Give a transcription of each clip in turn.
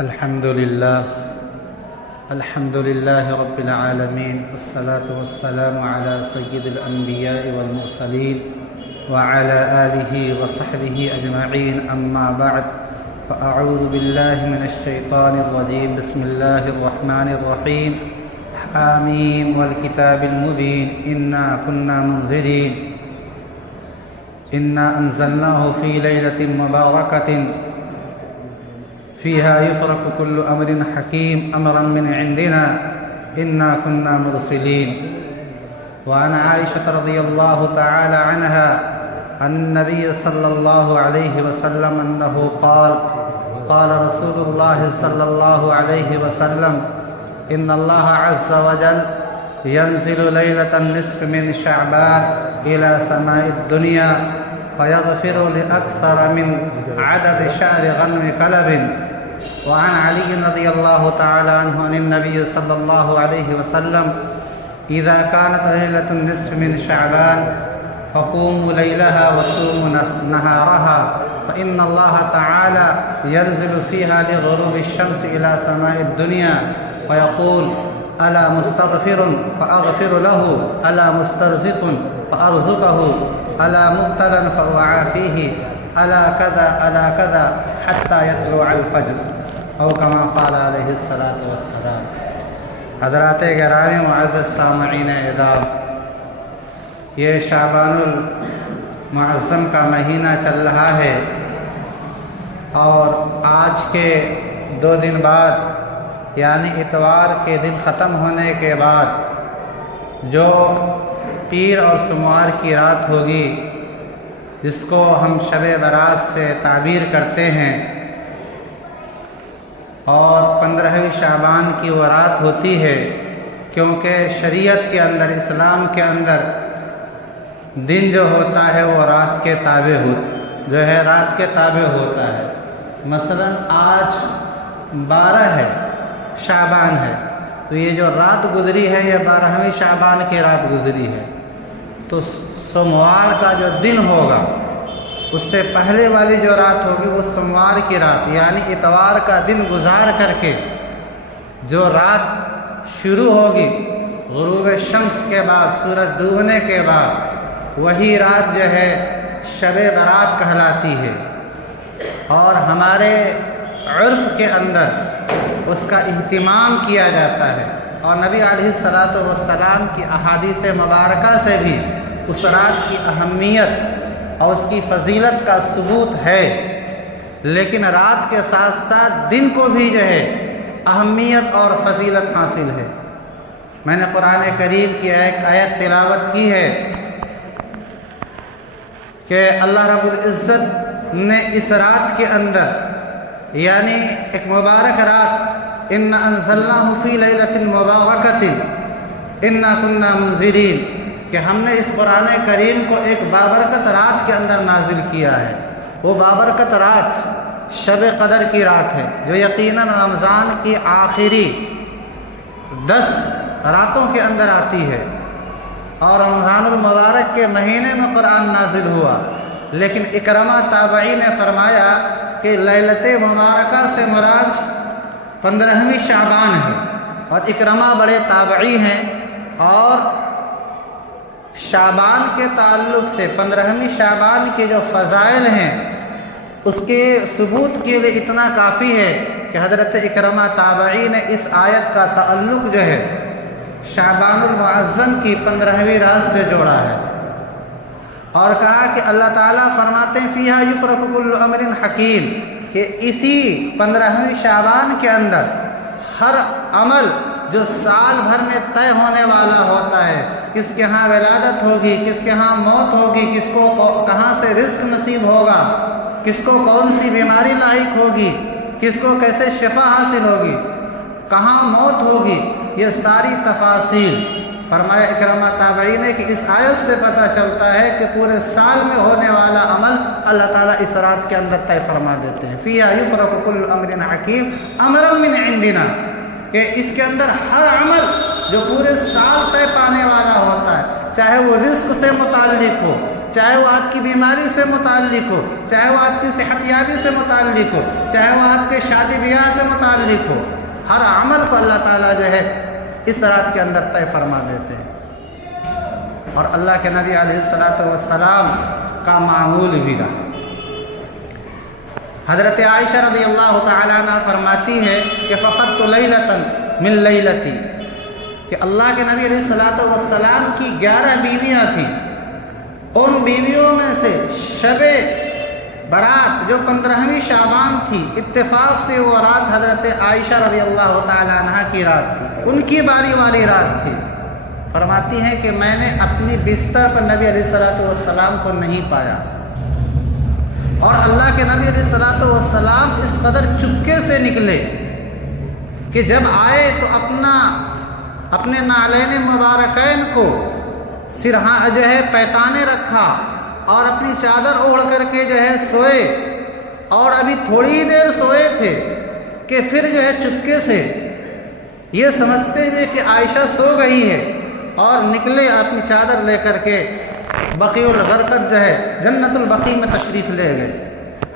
الحمد لله رب العالمين، والصلاة والسلام على سيد الأنبياء والمرسلين وعلى آله وصحبه أجمعين، أما بعد، فأعوذ بالله من الشيطان الرجيم. بسم الله الرحمن الرحيم. حاميم والكتاب المبين، إنا كنا منذرين، إنا أنزلناه في ليلة مباركة فيها يفرق كل أمر حكيم أمرا من عندنا إنا كنا مرسلين. وعن عائشة رضي الله تعالى عنها عن النبي صلى الله عليه وسلم أنه قال: قال رسول الله صلى الله عليه وسلم: إن الله عز وجل ينزل ليلة النصف من شعبان إلى سماء الدنيا فيغفر لأكثر من عدد شعر غنم كلب. وعن علي رضي الله تعالى عنه عن النبي صلى الله عليه وسلم: إذا كانت ليلة النصف من شعبان فقوموا ليلها وصوموا نهارها، فإن الله تعالى ينزل فيها لغروب الشمس إلى سماء الدنيا ويقول: ألا مستغفر فأغفر له، ألا مسترزق فأرزقه، ألا مبتلا فأعافيه، ألا كذا ألا كذا حتى يطلع الفجر، او كما قال علیہ الصلاۃ والسلام. حضرات گرامی معزز سامعین اعظام، یہ شعبان المعظم کا مہینہ چل رہا ہے، اور آج کے 2 دن بعد یعنی اتوار کے دن ختم ہونے کے بعد جو پیر اور سوموار کی رات ہوگی، جس کو ہم شب برات سے تعبیر کرتے ہیں، اور 15ویں شعبان کی وہ رات ہوتی ہے، کیونکہ شریعت کے اندر، اسلام کے اندر دن جو ہوتا ہے وہ رات کے تابع رات کے تابع ہوتا ہے. مثلا آج 12 ہے شعبان ہے، تو یہ جو رات گزری ہے یہ 12ویں شعبان کی رات گزری ہے. تو سوموار کا جو دن ہوگا، اس سے پہلے والی جو رات ہوگی وہ سوموار کی رات، یعنی اتوار کا دن گزار کر کے جو رات شروع ہوگی غروب شمس کے بعد، سورج ڈوبنے کے بعد، وہی رات جو ہے شب برات کہلاتی ہے. اور ہمارے عرف کے اندر اس کا اہتمام کیا جاتا ہے، اور نبی علیہ الصلاۃ والسلام کی احادیث مبارکہ سے بھی اس رات کی اہمیت اور اس کی فضیلت کا ثبوت ہے. لیکن رات کے ساتھ ساتھ دن کو بھی جو ہے اہمیت اور فضیلت حاصل ہے. میں نے قرآن کریم کی ایک آیت تلاوت کی ہے کہ اللہ رب العزت نے اس رات کے اندر، یعنی ایک مبارک رات، اِنَّا أَنزَلْنَاهُ فِي لَيْلَةٍ مُبَارَكَةٍ إِنَّا كُنَّا مُنذِرِينَ، کہ ہم نے اس قرآن کریم کو ایک بابرکت رات کے اندر نازل کیا ہے. وہ بابرکت رات شب قدر کی رات ہے، جو یقیناً رمضان کی آخری 10 راتوں کے اندر آتی ہے، اور رمضان المبارک کے مہینے میں قرآن نازل ہوا. لیکن اکرمہ تابعی نے فرمایا کہ لیلۃ مبارکہ سے مراد 15ویں شعبان ہے، اور اکرمہ بڑے تابعی ہیں، اور شعبان کے تعلق سے 15ویں شعبان کے جو فضائل ہیں اس کے ثبوت کے لیے اتنا کافی ہے کہ حضرت اکرمہ تابعی نے اس آیت کا تعلق جو ہے شعبان المعظم کی 15ویں رات سے جوڑا ہے، اور کہا کہ اللہ تعالیٰ فرماتے ہیں: فیہا یفرق کل امر حکیم، کہ اسی 15ویں شعبان کے اندر ہر عمل جو سال بھر میں طے ہونے والا ہوتا ہے، کس کے ہاں ولادت ہوگی، کس کے ہاں موت ہوگی، کس کو کہاں سے رزق نصیب ہوگا، کس کو کون سی بیماری لاحق ہوگی، کس کو کیسے شفا حاصل ہوگی، کہاں موت ہوگی، یہ ساری تفاصیل فرمایا اکرمہ تابعی نے کہ اس آیت سے پتہ چلتا ہے کہ پورے سال میں ہونے والا عمل اللہ تعالیٰ اس رات کے اندر طے فرما دیتے ہیں. فیہا یفرق کل امر حکیم امرا من عندنا، کہ اس کے اندر ہر عمل جو پورے سال طے پانے والا ہوتا ہے، چاہے وہ رزق سے متعلق ہو، چاہے وہ آپ کی بیماری سے متعلق ہو، چاہے وہ آپ کی صحت یابی سے متعلق ہو، چاہے وہ آپ کے شادی بیاہ سے متعلق ہو، ہر عمل کو اللہ تعالیٰ جو ہے اس رات کے اندر طے فرما دیتے ہیں۔ اور اللہ کے نبی علیہ السلام کا معمول بھی رہا۔ حضرت عائشہ رضی اللہ تعالیٰ عنہ فرماتی ہے کہ فقدت لیلۃ من لیلتی، کہ اللہ کے نبی علیہ السلام کی 11 بیویاں تھیں، ان بیویوں میں سے شب برات جو 15ویں شعبان تھی، اتفاق سے وہ رات حضرت عائشہ رضی اللہ تعالیٰ عنہ کی رات تھی، ان کی باری والی رات تھی۔ فرماتی ہیں کہ میں نے اپنی بستر پر نبی علیہ السلام کو نہیں پایا، اور اللہ کے نبی علیہ السلام اس قدر چپکے سے نکلے کہ جب آئے تو اپنے نعلین مبارکین کو سرہاں جو ہے پیتانے رکھا اور اپنی چادر اوڑھ کر کے جو ہے سوئے، اور ابھی تھوڑی دیر سوئے تھے کہ پھر جو ہے چپکے سے یہ سمجھتے ہوئے کہ عائشہ سو گئی ہے اور نکلے اپنی چادر لے کر کے بقیع الغرقد جو ہے جنت البقیع میں تشریف لے گئے۔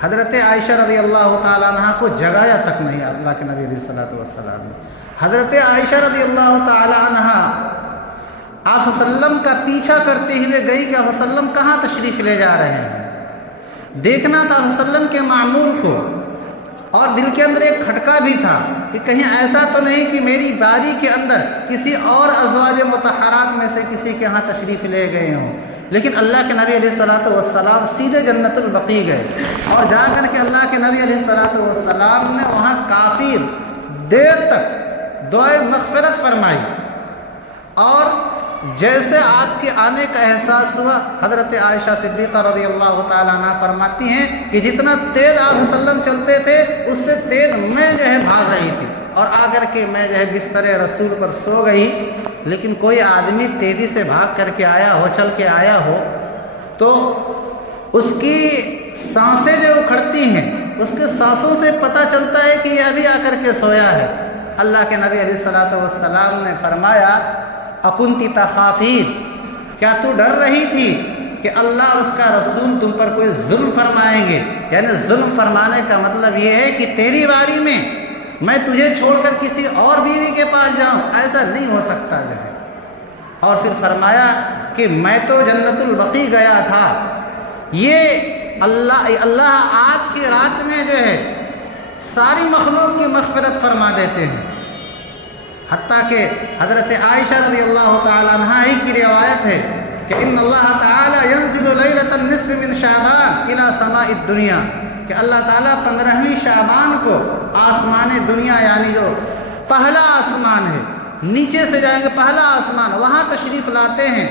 حضرت عائشہ رضی اللہ تعالیٰ عنہ کو جگایا تک نہیں اللہ کے نبی علیہ السلام نے۔ حضرت عائشہ رضی اللہ تعالیٰ عنہ آپ وسلم کا پیچھا کرتے ہوئے گئی کہ آپ وسلم کہاں تشریف لے جا رہے ہیں، دیکھنا تھا وسلم کے معمول کو، اور دل کے اندر ایک کھٹکا بھی تھا کہ کہیں ایسا تو نہیں کہ میری باری کے اندر کسی اور ازواج مطہرات میں سے کسی کے ہاں تشریف لے گئے ہوں۔ لیکن اللہ کے نبی علیہ السلام سیدھے جنت البقیع گئے، اور جا کر کے اللہ کے نبی علیہ السلام نے وہاں کافی دیر تک دعائے مغفرت فرمائی، اور جیسے آپ کے آنے کا احساس ہوا، حضرت عائشہ صدیقہ رضی اللہ تعالیٰ عنہ فرماتی ہیں کہ جتنا تیز آپ وسلم چلتے تھے اس سے تیز میں جو ہے بھاگ رہی تھی، اور آ کر کے میں جو ہے بستر رسول پر سو گئی۔ لیکن کوئی آدمی تیزی سے بھاگ کر کے آیا ہو، چل کے آیا ہو، تو اس کی سانسیں جو اکھڑتی ہیں، اس کے سانسوں سے پتہ چلتا ہے کہ یہ ابھی آ کر کے سویا ہے۔ اللہ کے نبی علیہ السلام نے فرمایا اکنتی تخافین، کیا تو ڈر رہی تھی کہ اللہ اس کا رسول تم پر کوئی ظلم فرمائیں گے؟ یعنی ظلم فرمانے کا مطلب یہ ہے کہ تیری باری میں تجھے چھوڑ کر کسی اور بیوی کے پاس جاؤں، ایسا نہیں ہو سکتا جو ہے۔ اور پھر فرمایا کہ میں تو جنت البقیع گیا تھا، یہ اللہ آج کی رات میں جو ہے ساری مخلوق کی مغفرت فرما دیتے ہیں۔ حتیٰ کہ حضرت عائشہ رضی اللہ تعالیٰ عنہ ہی کی روایت ہے کہ ان اللہ تعالیٰ ینزل لیلۃ النصف من شعبان الی سماء الدنیا، کہ اللہ تعالیٰ 15ویں شعبان کو آسمان دنیا، یعنی جو پہلا آسمان ہے، نیچے سے جائیں گے پہلا آسمان، وہاں تشریف لاتے ہیں،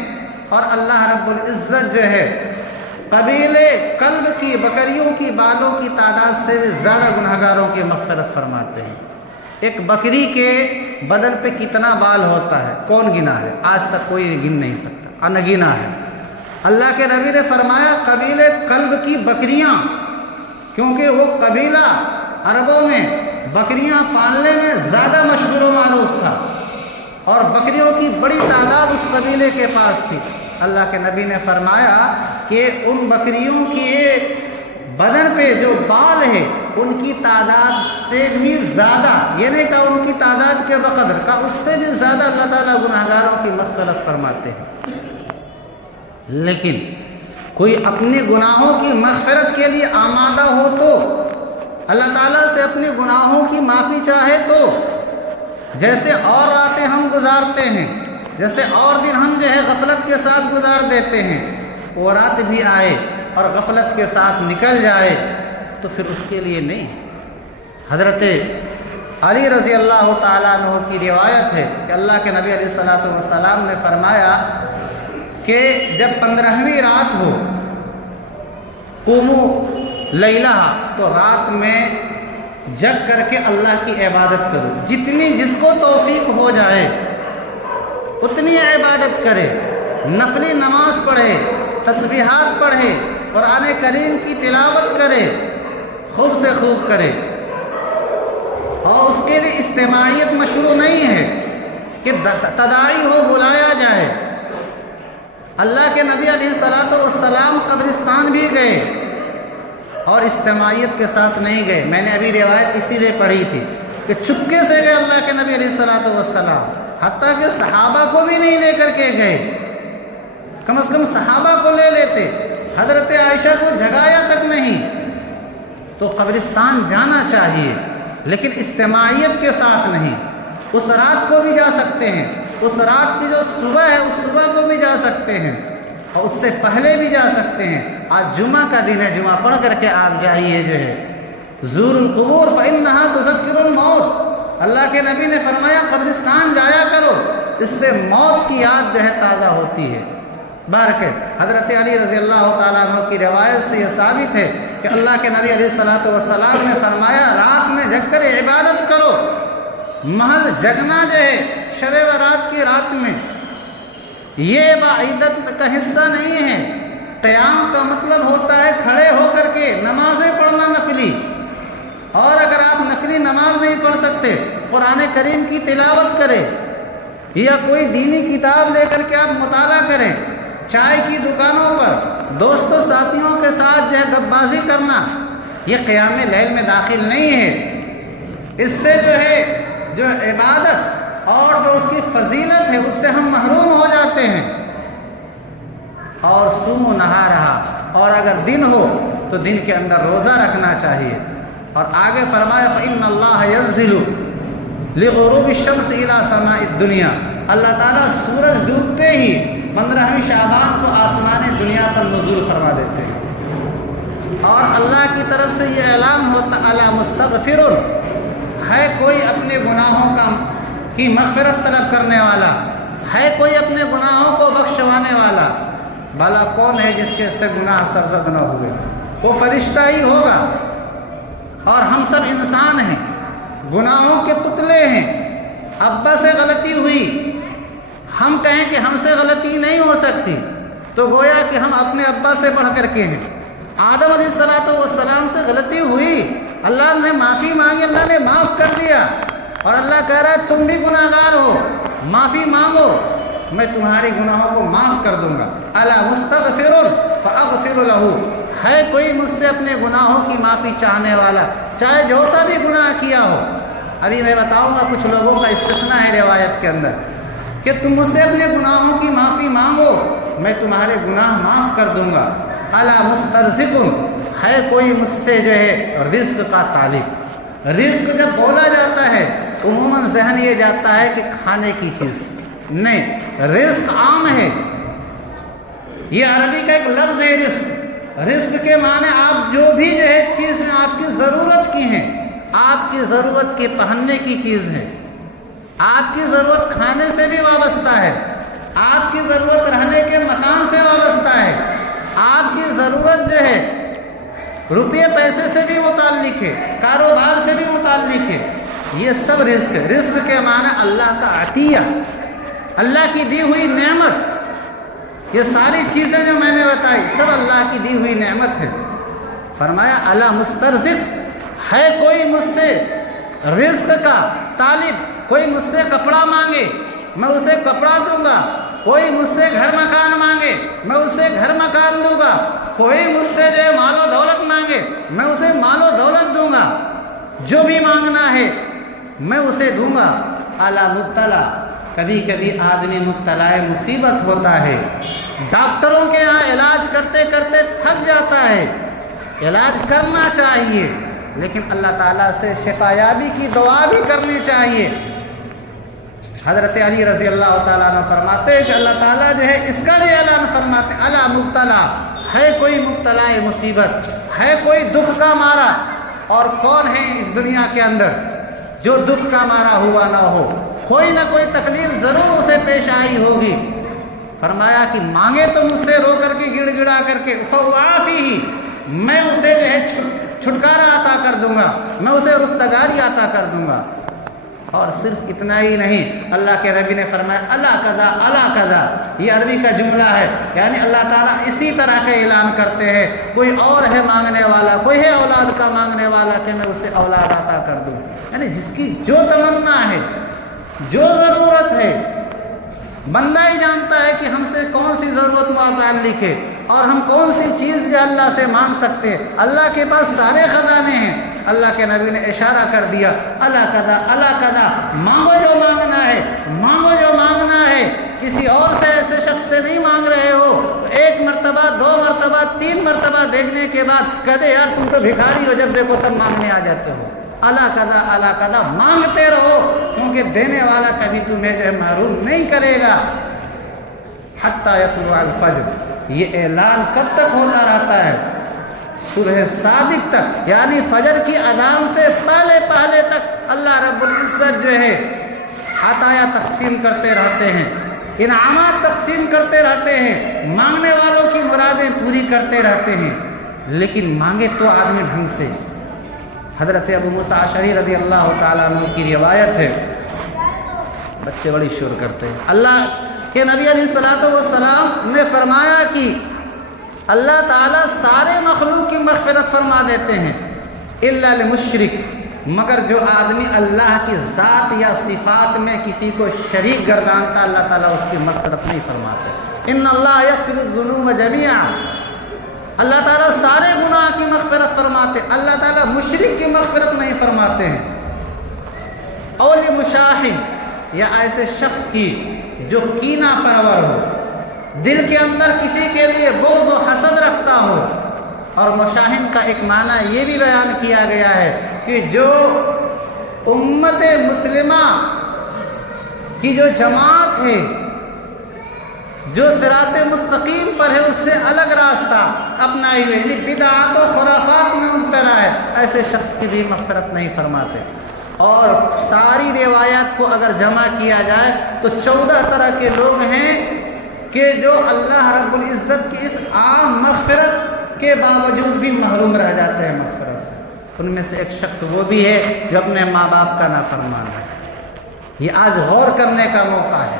اور اللہ رب العزت جو ہے قبیلے کلب کی بکریوں کی بالوں کی تعداد سے بھی زیادہ گنہگاروں کی مغفرت فرماتے ہیں۔ ایک بکری کے بدن پہ کتنا بال ہوتا ہے کون گنا ہے؟ آج تک کوئی گن نہیں سکتا، انگنا ہے۔ اللہ کے نبی نے فرمایا قبیلے کلب کی بکریاں، کیونکہ وہ قبیلہ عربوں میں بکریاں پالنے میں زیادہ مشہور و معروف تھا، اور بکریوں کی بڑی تعداد اس قبیلے کے پاس تھی۔ اللہ کے نبی نے فرمایا کہ ان بکریوں کے بدن پہ جو بال ہے ان کی تعداد سے بھی زیادہ، یہ نہیں کہا ان کی تعداد کے بقدر کا، اس سے بھی زیادہ اللہ تعالیٰ گناہگاروں کی مغفرت فرماتے ہیں۔ لیکن کوئی اپنے گناہوں کی مغفرت کے لیے آمادہ ہو تو، اللہ تعالیٰ سے اپنے گناہوں کی معافی چاہے تو، جیسے اور راتیں ہم گزارتے ہیں، جیسے اور دن ہم جو ہے غفلت کے ساتھ گزار دیتے ہیں، وہ رات بھی آئے اور غفلت کے ساتھ نکل جائے تو پھر اس کے لیے نہیں۔ حضرت علی رضی اللہ تعالیٰ عنہ کی روایت ہے کہ اللہ کے نبی علیہ السلام نے فرمایا کہ جب 15ویں رات ہو، قوموا لیلہ، تو رات میں جگ کر کے اللہ کی عبادت کرو، جتنی جس کو توفیق ہو جائے اتنی عبادت کرے، نفلی نماز پڑھے، تسبیحات پڑھے، قرآن کریم کی تلاوت کرے، خوب سے خوب کرے۔ اور اس کے لیے اجتماعیت مشروع نہیں ہے کہ تداعی ہو، بلایا جائے، اللہ کے نبی علیہ الصلوۃ والسلام قبرستان بھی گئے اور اجتماعیت کے ساتھ نہیں گئے. میں نے ابھی روایت اسی لیے پڑھی تھی کہ چپکے سے گئے اللہ کے نبی علیہ الصلوۃ والسلام، حتیٰ کہ صحابہ کو بھی نہیں لے کر کے گئے. کم از کم صحابہ کو لے لیتے، حضرت عائشہ کو جگایا تک نہیں. تو قبرستان جانا چاہیے لیکن اجتماعیت کے ساتھ نہیں. اس رات کو بھی جا سکتے ہیں، اس رات کی جو صبح ہے اس صبح کو بھی جا سکتے ہیں اور اس سے پہلے بھی جا سکتے ہیں. آج جمعہ کا دن ہے، جمعہ پڑھ کر کے آپ جائیے جو ہے زور القبور فإنها تذکر الموت. اللہ کے نبی نے فرمایا قبرستان جایا کرو، اس سے موت کی یاد جو ہے تازہ ہوتی ہے. بارکہ حضرت علی رضی اللہ تعالیٰ عنہ کی روایت سے یہ ثابت ہے کہ اللہ کے نبی علیہ الصلوۃ والسلام نے فرمایا رات میں جگ کر عبادت کرو. محض جگنا جو ہے شب برات کی رات میں یہ عبادت کا حصہ نہیں ہے. قیام کا مطلب ہوتا ہے کھڑے ہو کر کے نمازیں پڑھنا نفلی. اور اگر آپ نفلی نماز نہیں پڑھ سکتے قرآن کریم کی تلاوت کریں یا کوئی دینی کتاب لے کر کے آپ مطالعہ کریں. چائے کی دکانوں پر دوستوں ساتھیوں کے ساتھ جو ہے گپ بازی کرنا یہ قیام لیل میں داخل نہیں ہے. اس سے جو عبادت اور جو اس کی فضیلت ہے اس سے ہم محروم ہو جاتے ہیں. اور صوم و نہا رہا، اور اگر دن ہو تو دن کے اندر روزہ رکھنا چاہیے. اور آگے فرمایا فإن اللہ ينزل لغروب الشمس إلى سماء الدنيا. اللہ تعالیٰ سورج ڈوبتے ہی 15ویں شعبان کو آسمان دنیا پر نزول فرما دیتے ہیں. اور اللہ کی طرف سے یہ اعلان ہوتا الا مستغفر، ہے کوئی اپنے گناہوں کی مغفرت طلب کرنے والا، ہے کوئی اپنے گناہوں کو بخشوانے والا. بھلا کون ہے جس کے سے گناہ سرزد نہ ہوئے؟ وہ فرشتہ ہی ہوگا. اور ہم سب انسان ہیں، گناہوں کے پتلے ہیں. ابا سے غلطی ہوئی، ہم کہیں کہ ہم سے غلطی نہیں ہو سکتی تو گویا کہ ہم اپنے ابا سے بڑھ کر کے ہیں. آدم علیہ السلام سے غلطی ہوئی، اللہ نے معافی مانگی، اللہ نے معاف کر دیا. اور اللہ کہہ رہا ہے تم بھی گناہ گار ہو، معافی مانگو، میں تمہاری گناہوں کو معاف کر دوں گا. الا مستغفر فاغفر له، ہے کوئی مجھ سے اپنے گناہوں کی معافی چاہنے والا چاہے جو سا بھی گناہ کیا ہو. ابھی میں بتاؤں گا کچھ لوگوں کا استثناء ہے روایت کے اندر کہ تم مجھ سے اپنے گناہوں کی معافی مانگو میں تمہارے گناہ معاف کر دوں گا. الا مسترزق، ہے کوئی مجھ سے جو ہے رزق کا طالب. رزق جب بولا جاتا ہے عموماً ذہن یہ جاتا ہے کہ کھانے کی چیز نہیں، رزق عام ہے. یہ عربی کا ایک لفظ ہے رزق. رزق کے معنی آپ جو بھی جو ہے چیزیں آپ کی ضرورت کی ہیں، آپ کی ضرورت کی پہننے کی چیز ہے، آپ کی ضرورت کھانے سے بھی وابستہ ہے، آپ کی ضرورت رہنے کے مکان سے وابستہ ہے، آپ کی ضرورت جو ہے روپے پیسے سے بھی متعلق ہے، کاروبار سے بھی متعلق ہے. یہ سب رزق ہے. رزق کے معنی اللہ کا عطیہ، اللہ کی دی ہوئی نعمت. یہ ساری چیزیں جو میں نے بتائی سب اللہ کی دی ہوئی نعمت ہے. فرمایا الا مسترزق، ہے کوئی مجھ سے رزق کا طالب، کوئی مجھ سے کپڑا مانگے میں اسے کپڑا دوں گا، کوئی مجھ سے گھر مکان مانگے میں اسے گھر مکان دوں گا، کوئی مجھ سے جو ہے مال و دولت مانگے میں اسے مال و دولت دوں گا. جو بھی مانگنا ہے میں اسے دوں گا. الا مبتلا، کبھی کبھی آدمی مبتلا مصیبت ہوتا ہے، ڈاکٹروں کے یہاں علاج کرتے کرتے تھک جاتا ہے. علاج کرنا چاہیے لیکن اللہ تعالیٰ سے شفا یابی کی دعا بھی کرنی چاہیے. حضرت علی رضی اللہ تعالیٰ عنہ فرماتے ہیں کہ اللہ تعالیٰ جو ہے اس کا بھی اعلان فرماتے ہیں الا مبتلا، ہے کوئی مبتلا مصیبت، ہے کوئی دکھ کا مارا. اور کون ہے اس دنیا کے اندر جو دکھ کا مارا ہوا نہ ہو؟ کوئی نہ کوئی تکلیف ضرور اسے پیش آئی ہوگی. فرمایا کہ مانگے تو مجھ سے رو کر کے گڑ گڑا کر کے فوافی، میں اسے جو ہے چھٹکارا عطا کر دوں گا، میں اسے رستگاری عطا کر دوں گا. اور صرف اتنا ہی نہیں، اللہ کے نبی نے فرمایا اللہ قضا اللہ قضا. یہ عربی کا جملہ ہے، یعنی اللہ تعالیٰ اسی طرح کے اعلان کرتے ہیں کوئی اور ہے مانگنے والا، کوئی ہے اولاد کا مانگنے والا کہ میں اسے اولاد عطا کر دوں. یعنی جس کی جو تمنا ہے، جو ضرورت ہے، بندہ ہی جانتا ہے کہ ہم سے کون سی ضرورت متعلق ہے اور ہم کون سی چیز جو اللہ سے مانگ سکتے ہیں۔ اللہ کے پاس سارے خزانے ہیں۔ اللہ کے نبی نے اشارہ کر دیا، اللہ قضا، مانگو جو مانگنا ہے، مانگو جو مانگنا ہے۔ کسی اور سے ایسے شخص سے نہیں مانگ رہے ہو، ایک مرتبہ، 2 مرتبہ، 3 مرتبہ دیکھنے کے بعد کہتے یار تم تو بھکاری ہو، جب دیکھو تب مانگنے آ جاتے ہو۔ اللہ قضا مانگتے رہو، کیونکہ دینے والا کبھی تمہیں جو ہے محروم نہیں کرے گا۔ حتی یطلع الفجر، یہ اعلان کب تک ہوتا رہتا ہے؟ صبح صادق تک، یعنی فجر کی اذان سے پہلے تک اللہ رب العزت جو ہے عطایا تقسیم کرتے رہتے ہیں، انعامات تقسیم کرتے رہتے ہیں، مانگنے والوں کی مرادیں پوری کرتے رہتے ہیں۔ لیکن مانگے تو آدمی ڈھنگ سے۔ حضرت ابو موسیٰ اشعری رضی اللہ تعالیٰ عنہ کی روایت ہے، بچے بڑی شور کرتے ہیں، اللہ کہ نبی علیہ السلام نے فرمایا کہ اللہ تعالیٰ سارے مخلوق کی مغفرت فرما دیتے ہیں الا للمشرک، مگر جو آدمی اللہ کی ذات یا صفات میں کسی کو شریک گردانتا اللہ تعالیٰ اس کی مغفرت نہیں فرماتے۔ ان اللہ یغفر الذنوب جميعا، اللہ تعالیٰ سارے گناہ کی مغفرت فرماتے، اللہ تعالیٰ مشرک کی مغفرت نہیں فرماتے ہیں۔ او لمشاحن، یا ایسے شخص کی جو کینہ پرور ہو، دل کے اندر کسی کے لیے بغض و حسد رکھتا ہو۔ اور مشاحن کا ایک معنی یہ بھی بیان کیا گیا ہے کہ جو امت مسلمہ کی جو جماعت ہے، جو صراط مستقیم پر ہے، اس سے الگ راستہ اپنائے ہوئے، یعنی بدعات و خرافات میں مبتلا ہے، ایسے شخص کی بھی مغفرت نہیں فرماتے۔ اور ساری روایات کو اگر جمع کیا جائے تو 14 طرح کے لوگ ہیں کہ جو اللہ رب العزت کی اس عام مغفرت کے باوجود بھی محروم رہ جاتے ہیں مغفرت سے۔ ان میں سے ایک شخص وہ بھی ہے جو اپنے ماں باپ کا نافرمان ہے۔ یہ آج غور کرنے کا موقع ہے۔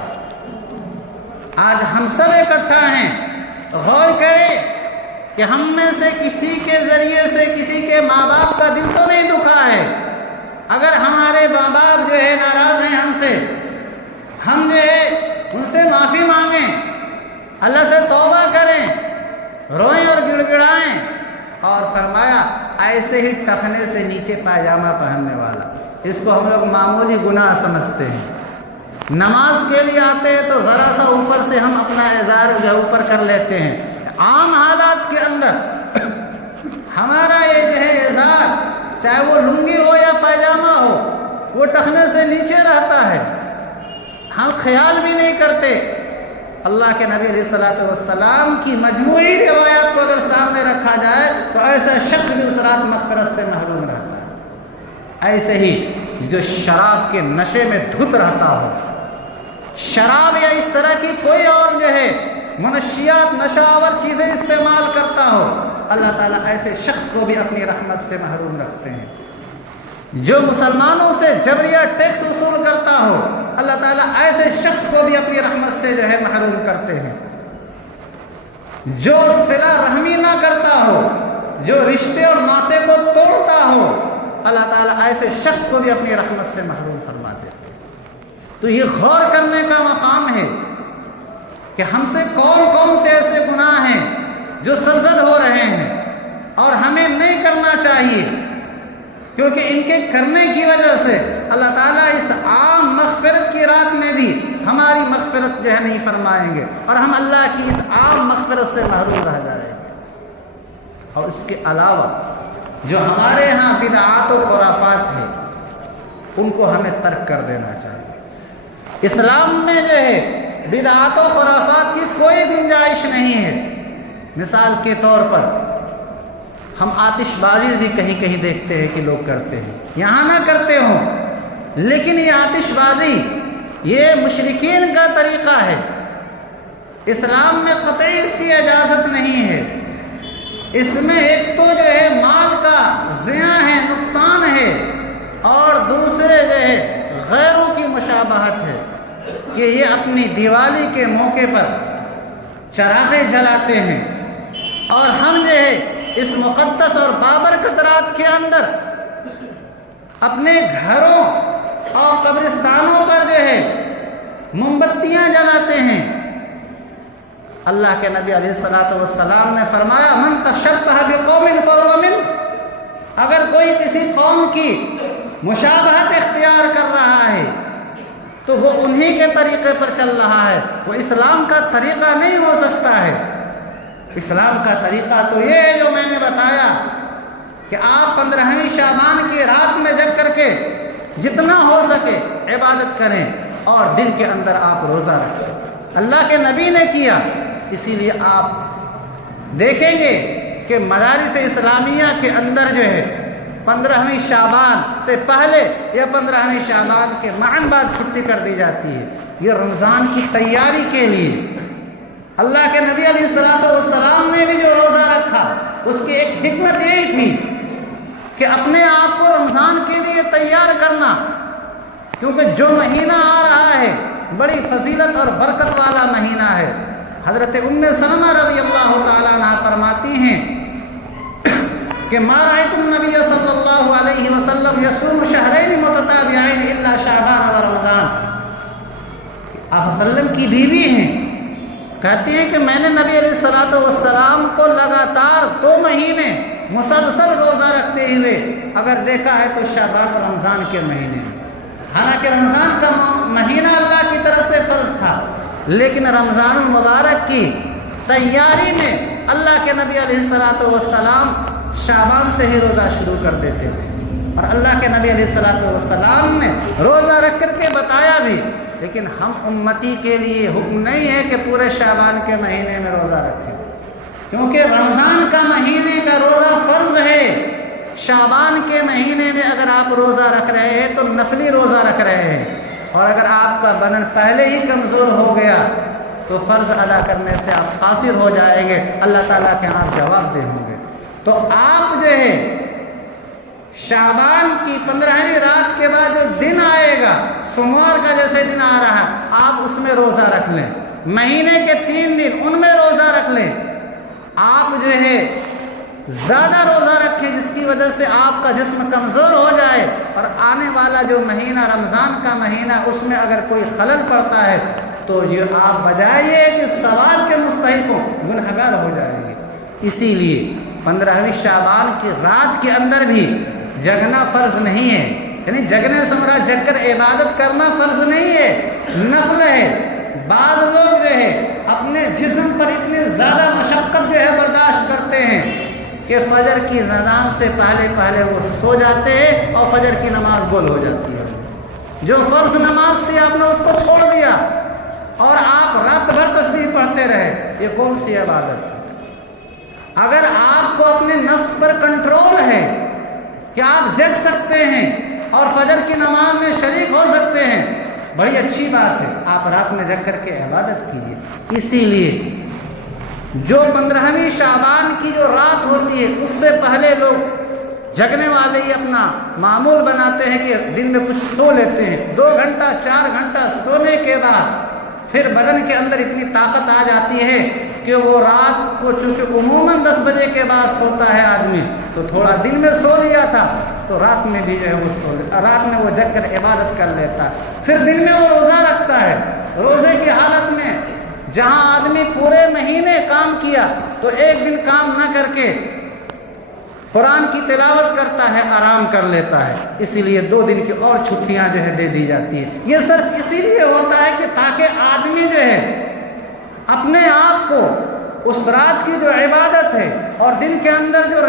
آج ہم سب اکٹھا ہیں، غور کریں کہ ہم میں سے کسی کے ذریعے سے کسی کے ماں باپ کا دل تو نہیں دکھا ہے۔ اگر ہمارے ماں باپ جو ہے ناراض ہیں ہم سے، ہم جو ہے ان سے معافی مانگیں، اللہ سے توبہ کریں، روئیں اور گڑ گڑائیں۔ اور فرمایا ایسے ہی ٹخنے سے نیچے پائجامہ پہننے والا، اس کو ہم لوگ معمولی گناہ سمجھتے ہیں۔ نماز کے لیے آتے ہیں تو ذرا سا اوپر سے ہم اپنا اظہار جو ہے اوپر کر لیتے ہیں۔ عام حالات کے اندر ہمارا یہ جو ہے اظہار، چاہے وہ لنگی ہو یا پائجامہ ہو، وہ ٹخنے سے نیچے رہتا ہے، ہم خیال بھی نہیں کرتے۔ اللہ کے نبی علیہ السلام کی مجموعی روایات کو اگر سامنے رکھا جائے تو ایسا شخص بھی اس رات مغفرت سے محروم رہتا ہے۔ ایسے ہی جو شراب کے نشے میں دھت رہتا ہو، شراب یا اس طرح کی کوئی اور جو ہے منشیات، نشاور چیزیں استعمال کرتا ہو، اللہ تعالیٰ ایسے شخص کو بھی اپنی رحمت سے محروم رکھتے ہیں۔ جو مسلمانوں سے جبریہ ٹیکس وصول کرتا ہو، اللہ تعالیٰ ایسے شخص کو بھی اپنی رحمت سے جو ہے محروم کرتے ہیں۔ جو صلہ رحمی نہ کرتا ہو، جو رشتے اور ناطے کو توڑتا ہو، اللہ تعالیٰ ایسے شخص کو بھی اپنی رحمت سے محروم فرما دیتے ہیں۔ تو یہ غور کرنے کا مقام ہے کہ ہم سے کون کون سے ایسے گناہ ہیں جو سرزد ہو رہے ہیں اور ہمیں نہیں کرنا چاہیے، کیونکہ ان کے کرنے کی وجہ سے اللہ تعالیٰ اس عام مغفرت کی رات میں بھی ہماری مغفرت جو ہے نہیں فرمائیں گے، اور ہم اللہ کی اس عام مغفرت سے محروم رہ جائیں گے۔ اور اس کے علاوہ جو ہمارے ہاں بدعات و خرافات ہیں، ان کو ہمیں ترک کر دینا چاہیے۔ اسلام میں جو ہے بدعات و خرافات کی کوئی گنجائش نہیں ہے۔ مثال کے طور پر ہم آتش بازی بھی کہیں کہیں دیکھتے ہیں کہ لوگ کرتے ہیں، یہاں نہ کرتے ہوں، لیکن یہ آتش بازی یہ مشرکین کا طریقہ ہے۔ اسلام میں قطعی اس کی اجازت نہیں ہے۔ اس میں ایک تو جو ہے مال کا زیاں ہے، نقصان ہے، اور دوسرے جو ہے غیروں کی مشابہت ہے کہ یہ اپنی دیوالی کے موقع پر چراغیں جلاتے ہیں، اور ہم جو ہے اس مقدس اور بابرکت رات کے اندر اپنے گھروں اور قبرستانوں پر جو ہے موم بتیاں جلاتے اللہ کے نبی علیہ الصلوۃ والسلام نے فرمایا من تشبہ بقوم فهو منهم، اگر کوئی کسی قوم کی مشابہت اختیار کر رہا ہے تو وہ انہی کے طریقے پر چل رہا ہے، وہ اسلام کا طریقہ نہیں ہو سکتا ہے۔ اسلام کا طریقہ تو یہ ہے جو میں نے بتایا کہ آپ 15ویں شعبان کی رات میں جگ کر کے جتنا ہو سکے عبادت کریں اور دل کے اندر آپ روزہ رکھیں۔ اللہ کے نبی نے کیا، اسی لیے آپ دیکھیں گے کہ مدارس اسلامیہ کے اندر جو ہے 15ویں شعبان سے پہلے یا 15ویں شعبان کے معاً بعد چھٹی کر دی جاتی ہے، یہ رمضان کی تیاری کے لیے۔ اللہ کے نبی علیہ السلام نے بھی جو روزہ رکھا اس کی ایک حکمت یہی تھی کہ اپنے آپ کو رمضان کے لیے تیار کرنا، کیونکہ جو مہینہ آ رہا ہے بڑی فضیلت اور برکت والا مہینہ ہے۔ حضرت ام سلمہ رضی اللہ تعالیٰ عنہ فرماتی ہیں کہ ما رأیت النبی صلی اللہ علیہ وسلم یصوم شہرین متتابعین الا شعبان و رمضان۔ آپ وسلم کی بیوی ہیں، کہتی ہیں کہ میں نے نبی علیہ السلام کو لگاتار 2 مہینے مسلسل روزہ رکھتے ہوئے اگر دیکھا ہے تو شعبان اور رمضان کے مہینے میں۔ حالانکہ رمضان کا مہینہ اللہ کی طرف سے فرض تھا، لیکن رمضان المبارک کی تیاری میں اللہ کے نبی علیہ السلام شعبان سے ہی روزہ شروع کر دیتے تھے، اور اللہ کے نبی علیہ السلام نے روزہ رکھ کر کے بتایا بھی۔ لیکن ہم امتی کے لیے حکم نہیں ہے کہ پورے شعبان کے مہینے میں روزہ رکھیں، کیونکہ رمضان کا مہینے کا روزہ فرض ہے۔ شعبان کے مہینے میں اگر آپ روزہ رکھ رہے ہیں تو نفلی روزہ رکھ رہے ہیں، اور اگر آپ کا بدن پہلے ہی کمزور ہو گیا تو فرض ادا کرنے سے آپ قاصر ہو جائیں گے، اللہ تعالیٰ کے ہاں جواب دہ ہوں گے۔ تو آپ جو ہے شعبان کی 15ویں رات کے بعد جو دن آئے گا، سوموار کا جیسے دن آ رہا ہے، آپ اس میں روزہ رکھ لیں۔ مہینے کے 3 دن ان میں روزہ رکھ لیں۔ آپ جو ہے زیادہ روزہ رکھیں جس کی وجہ سے آپ کا جسم کمزور ہو جائے، اور آنے والا جو مہینہ رمضان کا مہینہ اس میں اگر کوئی خلل پڑتا ہے تو یہ آپ بجائے یہ کہ ثواب کے مستحق ہو، گنہگار ہو جائیں گے۔ اسی لیے 15ویں شعبان کی رات کے اندر بھی جگنا فرض نہیں ہے، یعنی جگنے سے مراد جگ کر عبادت کرنا فرض نہیں ہے، نفل ہے۔ بعض لوگ جو ہے اپنے جسم پر اتنی زیادہ مشقت جو ہے برداشت کرتے ہیں کہ فجر کی اذان سے پہلے وہ سو جاتے ہیں اور فجر کی نماز گول ہو جاتی ہے۔ جو فرض نماز تھی آپ نے اس کو چھوڑ دیا اور آپ رات بھر تسبیح پڑھتے رہے، یہ کون سی عبادت ہے؟ اگر آپ کو اپنے نفس پر کنٹرول ہے کہ آپ جگ سکتے ہیں اور فجر کی نماز میں شریک ہو سکتے ہیں، بڑی اچھی بات ہے، آپ رات میں جگ کر کے عبادت کیجیے۔ اسی لیے جو 15ویں شعبان کی جو رات ہوتی ہے اس سے پہلے لوگ جگنے والے ہی اپنا معمول بناتے ہیں کہ دن میں کچھ سو لیتے ہیں، 2 گھنٹہ 4 گھنٹہ سونے کے بعد پھر بدن کے اندر اتنی طاقت آ جاتی ہے کہ وہ رات کو، چونکہ عموماً 10 بجے کے بعد سوتا ہے آدمی، تو تھوڑا دن میں سو لیا تھا تو رات میں بھی جو ہے وہ رات میں وہ جگ کر عبادت کر لیتا ہے، پھر دن میں وہ روزہ رکھتا ہے۔ روزے کی حالت میں جہاں آدمی پورے مہینے کام کیا تو ایک دن کام نہ کر کے قرآن کی تلاوت کرتا ہے، آرام کر لیتا ہے، اسی لیے 2 دن کی اور چھٹیاں جو ہے دے دی جاتی ہیں۔ یہ صرف اسی لیے ہوتا ہے کہ تاکہ آدمی جو ہے اپنے آپ کو اس رات کی جو عبادت ہے اور دن کے اندر جو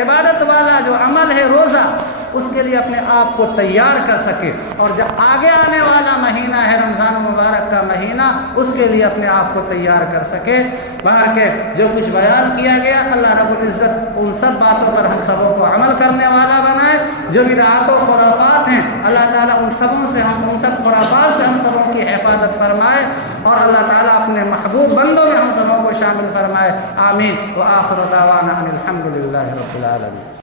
عبادت والا جو عمل ہے روزہ، اس کے لیے اپنے آپ کو تیار کر سکے، اور جب آگے آنے والا مہینہ ہے رمضان مبارک کا مہینہ، اس کے لیے اپنے آپ کو تیار کر سکے۔ باہر کے جو کچھ بیان کیا گیا، اللہ رب العزت ان سب باتوں پر ہم سبوں کو عمل کرنے والا بنائے۔ جو بدعات و خرافات ہیں اللہ تعالیٰ ان سب خرافات سے ہم سبوں کی حفاظت فرمائے، اور اللہ تعالیٰ اپنے محبوب بندوں میں ہم سبوں کو شامل فرمائے۔ آمین۔ وآخر دعوانا ان الحمد للہ رب العالمین۔